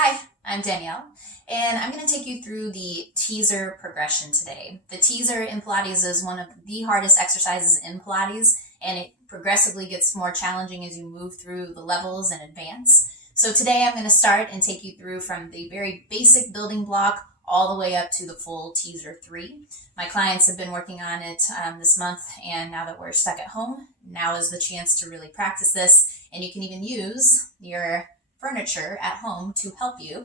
Hi, I'm Danielle, and I'm going to take you through the teaser progression today. The teaser in Pilates is one of the hardest exercises in Pilates, and it progressively gets more challenging as you move through the levels and advance. So today I'm going to start and take you through from the very basic building block all the way up to the full teaser 3. My clients have been working on it this month, and now that we're stuck at home, now is the chance to really practice this, and you can even use your furniture at home to help you.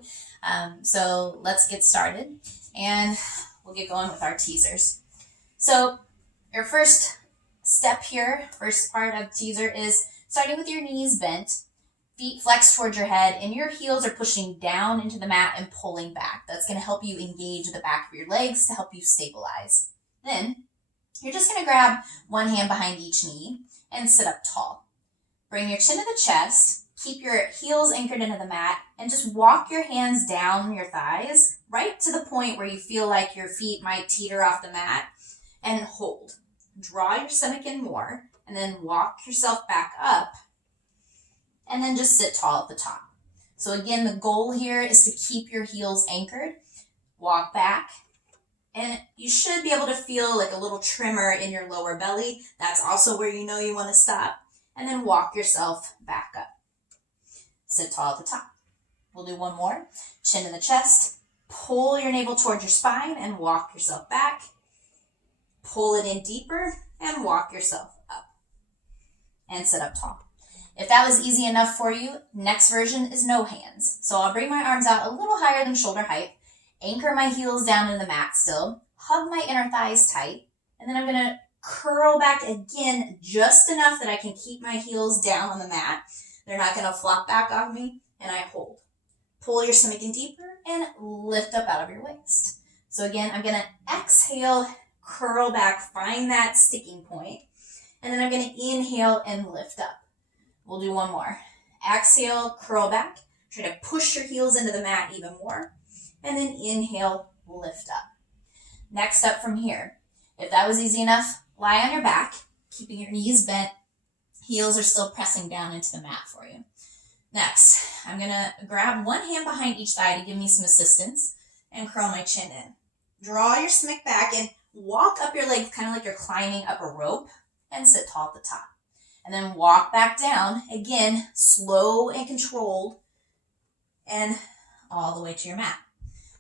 So let's get started and we'll get going with our teasers. So your first step here, first part of teaser is starting with your knees bent, feet flexed towards your head, and your heels are pushing down into the mat and pulling back. That's going to help you engage the back of your legs to help you stabilize. Then you're just going to grab one hand behind each knee and sit up tall. Bring your chin to the chest. Keep your heels anchored into the mat and just walk your hands down your thighs right to the point where you feel like your feet might teeter off the mat, and hold. Draw your stomach in more and then walk yourself back up and then just sit tall at the top. So again, the goal here is to keep your heels anchored, walk back, and you should be able to feel like a little tremor in your lower belly. That's also where you know you want to stop, and then walk yourself back up. Sit tall at the top. We'll do one more. Chin to the chest. Pull your navel towards your spine and walk yourself back. Pull it in deeper and walk yourself up. And sit up tall. If that was easy enough for you, next version is no hands. So I'll bring my arms out a little higher than shoulder height. Anchor my heels down in the mat still. Hug my inner thighs tight. And then I'm going to curl back again just enough that I can keep my heels down on the mat. They're not going to flop back off me, and I hold. Pull your stomach in deeper and lift up out of your waist. So again, I'm going to exhale, curl back, find that sticking point, and then I'm going to inhale and lift up. We'll do one more. Exhale, curl back, try to push your heels into the mat even more, and then inhale, lift up. Next up from here, if that was easy enough, lie on your back, keeping your knees bent. Heels are still pressing down into the mat for you. Next, I'm going to grab one hand behind each thigh to give me some assistance and curl my chin in. Draw your stomach back and walk up your legs kind of like you're climbing up a rope and sit tall at the top. And then walk back down, again, slow and controlled, and all the way to your mat.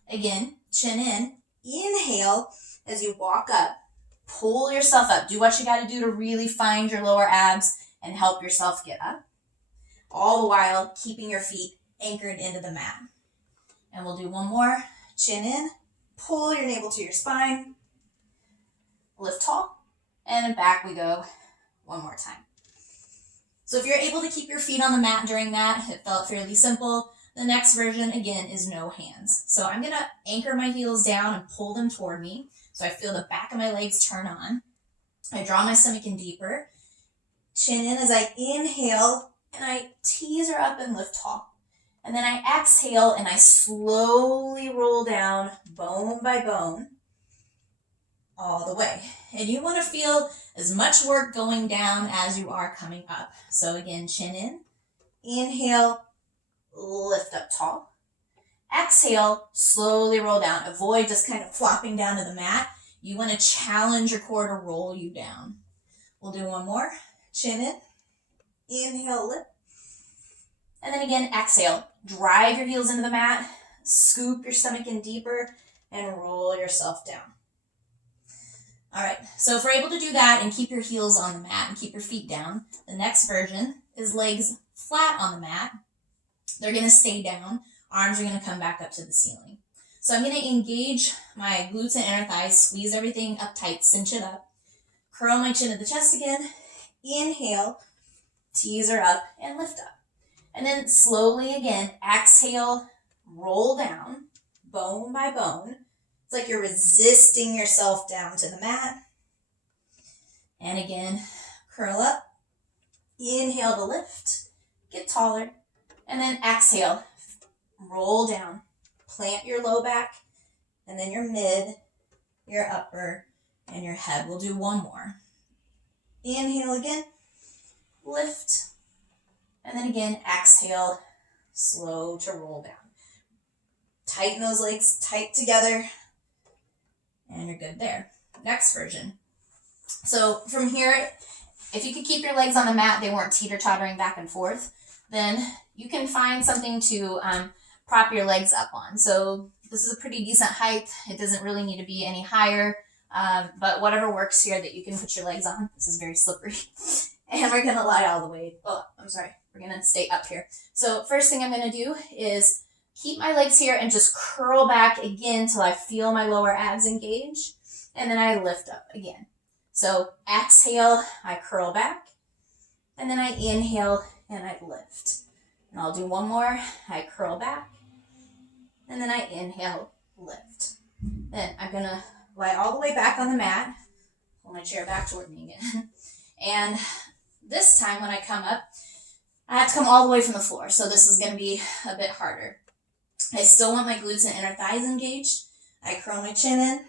Again, chin in, inhale as you walk up, pull yourself up. Do what you got to do to really find your lower abs and help yourself get up, all the while keeping your feet anchored into the mat. And we'll do one more. Chin in, pull your navel to your spine, lift tall, and back we go one more time. So if you're able to keep your feet on the mat during that, it felt fairly simple. The next version, again, is no hands. So I'm going to anchor my heels down and pull them toward me so I feel the back of my legs turn on. I draw my stomach in deeper. Chin in as I inhale, and I teaser up and lift tall. And then I exhale, and I slowly roll down bone by bone all the way. And you want to feel as much work going down as you are coming up. So again, chin in, inhale, lift up tall. Exhale, slowly roll down. Avoid just kind of flopping down to the mat. You want to challenge your core to roll you down. We'll do one more. Chin in, inhale, lift. And then again, exhale. Drive your heels into the mat, scoop your stomach in deeper, and roll yourself down. All right, so if we're able to do that and keep your heels on the mat and keep your feet down, the next version is legs flat on the mat. They're going to stay down. Arms are going to come back up to the ceiling. So I'm going to engage my glutes and inner thighs, squeeze everything up tight, cinch it up, curl my chin to the chest again, inhale, teaser up, and lift up. And then slowly again, exhale, roll down, bone by bone. It's like you're resisting yourself down to the mat. And again, curl up, inhale to lift, get taller, and then exhale, roll down, plant your low back, and then your mid, your upper, and your head. We'll do one more. Inhale again, lift, and then again, exhale, slow to roll down. Tighten those legs tight together, and you're good there. Next version. So from here, if you could keep your legs on the mat, they weren't teeter-tottering back and forth, then you can find something to prop your legs up on. So this is a pretty decent height. It doesn't really need to be any higher, but whatever works here that you can put your legs on. This is very slippery. And we're going to lie all the way. Oh, I'm sorry. We're going to stay up here. So first thing I'm going to do is keep my legs here and just curl back again till I feel my lower abs engage. And then I lift up again. So exhale, I curl back. And then I inhale and I lift. And I'll do one more. I curl back. And then I inhale, lift. Then I'm going to lie all the way back on the mat. Pull my chair back toward me again. And this time when I come up, I have to come all the way from the floor. So this is going to be a bit harder. I still want my glutes and inner thighs engaged. I curl my chin in,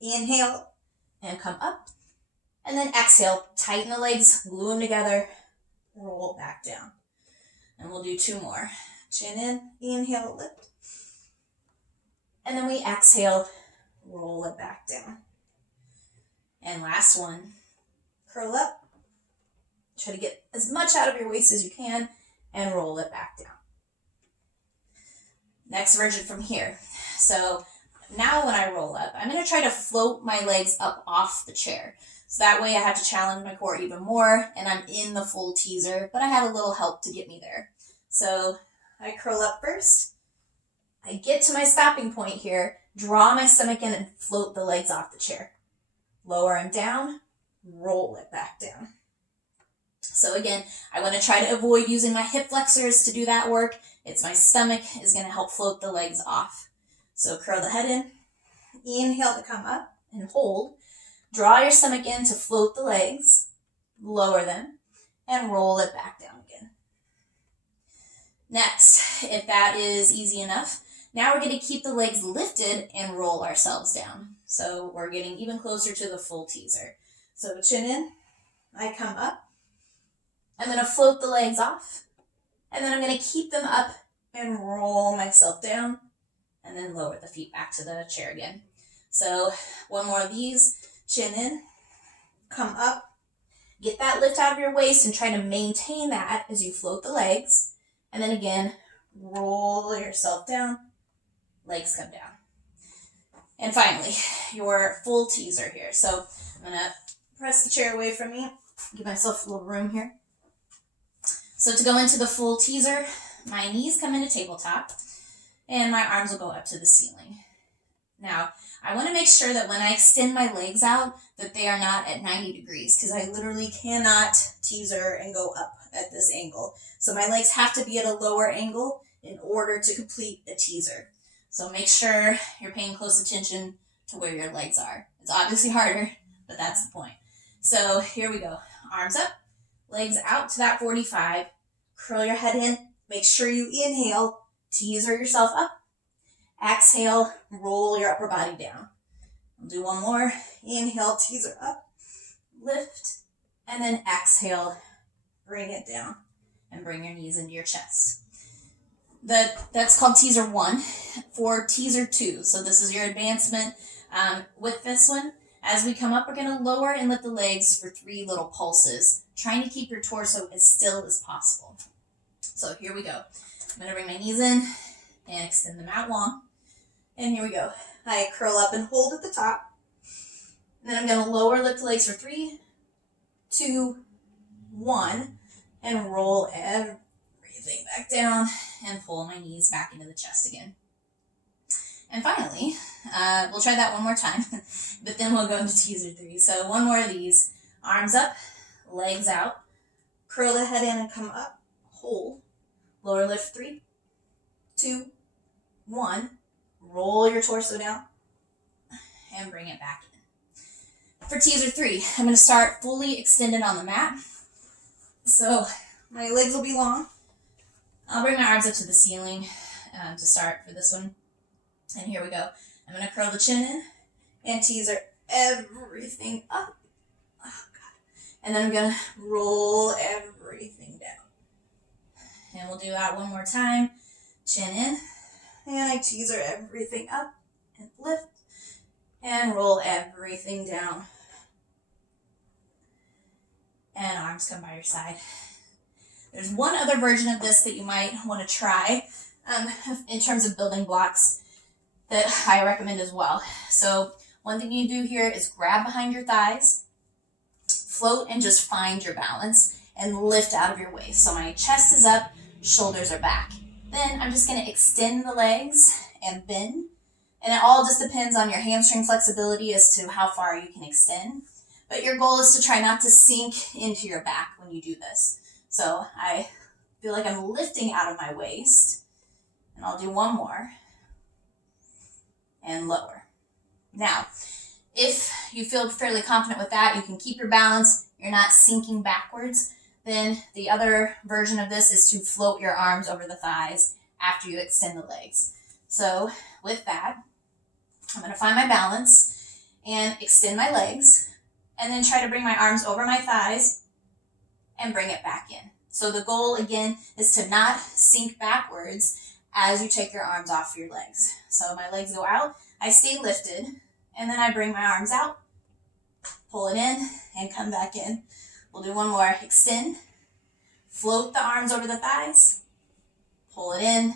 inhale, and come up. And then exhale, tighten the legs, glue them together, roll back down. And we'll do two more. Chin in, inhale, lift. And then we exhale, roll it back down. And last one, curl up. Try to get as much out of your waist as you can and roll it back down. Next version from here. So now when I roll up, I'm going to try to float my legs up off the chair. So that way I have to challenge my core even more and I'm in the full teaser, but I have a little help to get me there. So I curl up first. I get to my stopping point here, draw my stomach in and float the legs off the chair. Lower them down, roll it back down. So again, I want to try to avoid using my hip flexors to do that work. It's my stomach is going to help float the legs off. So curl the head in, inhale to come up and hold. Draw your stomach in to float the legs, lower them, and roll it back down again. Next, if that is easy enough, now we're going to keep the legs lifted and roll ourselves down. So we're getting even closer to the full teaser. So chin in, I come up. I'm going to float the legs off, and then I'm going to keep them up and roll myself down, and then lower the feet back to the chair again. So one more of these, chin in, come up, get that lift out of your waist and try to maintain that as you float the legs, and then again, roll yourself down, legs come down. And finally, your full teaser here. So I'm going to press the chair away from me, give myself a little room here. So to go into the full teaser, my knees come into tabletop and my arms will go up to the ceiling. Now, I want to make sure that when I extend my legs out, that they are not at 90 degrees because I literally cannot teaser and go up at this angle. So my legs have to be at a lower angle in order to complete a teaser. So make sure you're paying close attention to where your legs are. It's obviously harder, but that's the point. So here we go. Arms up, legs out to that 45. Curl your head in. Make sure you inhale, teaser yourself up. Exhale, roll your upper body down. We'll do one more. Inhale, teaser up, lift, and then exhale, bring it down, and bring your knees into your chest. That's called teaser 1. For teaser 2, so this is your advancement. With this one, as we come up, we're going to lower and lift the legs for 3 little pulses, trying to keep your torso as still as possible. So here we go. I'm going to bring my knees in and extend them out long. And here we go. I curl up and hold at the top. And then I'm going to lower, lift the legs for 3, 2, 1, and roll everything back down and pull my knees back into the chest again. And finally, we'll try that one more time, but then we'll go into teaser 3. So one more of these. Arms up, legs out, curl the head in and come up, hold, lower lift 3, 2, 1, roll your torso down, and bring it back in. For teaser 3, I'm going to start fully extended on the mat. So my legs will be long. I'll bring my arms up to the ceiling to start for this one. And here we go. I'm going to curl the chin in and teaser everything up. Oh, God. And then I'm going to roll everything down. And we'll do that one more time. Chin in. And my teaser everything up and lift and roll everything down. And arms come by your side. There's one other version of this that you might want to try in terms of building blocks that I recommend as well. So one thing you do here is grab behind your thighs, float and just find your balance and lift out of your waist. So my chest is up, shoulders are back. Then I'm just going to extend the legs and bend. And it all just depends on your hamstring flexibility as to how far you can extend. But your goal is to try not to sink into your back when you do this. So I feel like I'm lifting out of my waist. And I'll do one more. And lower. Now, if you feel fairly confident with that, you can keep your balance, you're not sinking backwards, then the other version of this is to float your arms over the thighs after you extend the legs. So with that, I'm going to find my balance and extend my legs, and then try to bring my arms over my thighs and bring it back in. So the goal, again, is to not sink backwards as you take your arms off your legs. So my legs go out, I stay lifted, and then I bring my arms out, pull it in, and come back in. We'll do one more. Extend, float the arms over the thighs, pull it in,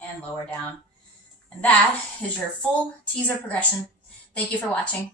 and lower down. And that is your full teaser progression. Thank you for watching.